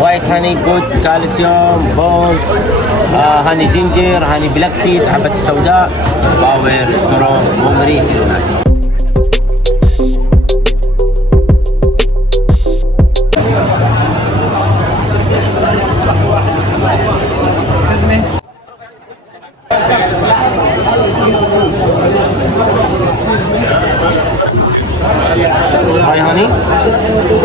وايت هاني جود كالسيوم بونز. هاني جينجر، هاني بلاك سيد، حبة السوداء، باور سترونج ممري ناس. هاي هاني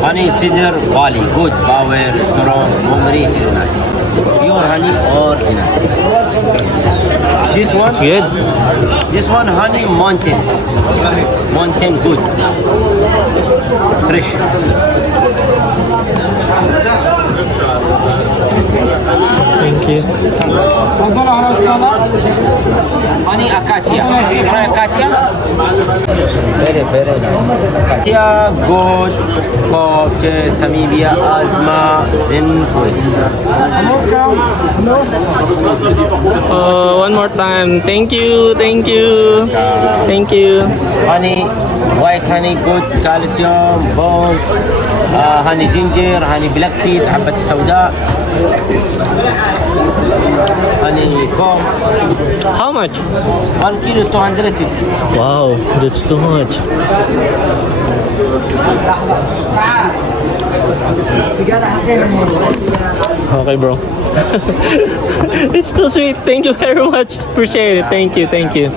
هاني سيدر بالي جود باور سترونج ممري ناس. بيور هاني اوريجينال. This one It's good. This one honey mountain. Mountain good. Fresh. Thank you. Honey acacia. Try acacia. Very nice. Acacia good. Cough, samibia, asthma, zinful. One more time. Thank you. Thank you. Thank you. Honey, white honey good calcium, bones. هاني جينجر، هاني بلاك سيد، حبة السوداء، هاني كوم. How much? 1 kilo 250. Wow, that's too much. Okay, bro. It's too sweet. Thank you very much. Appreciate it. Thank you. Thank you.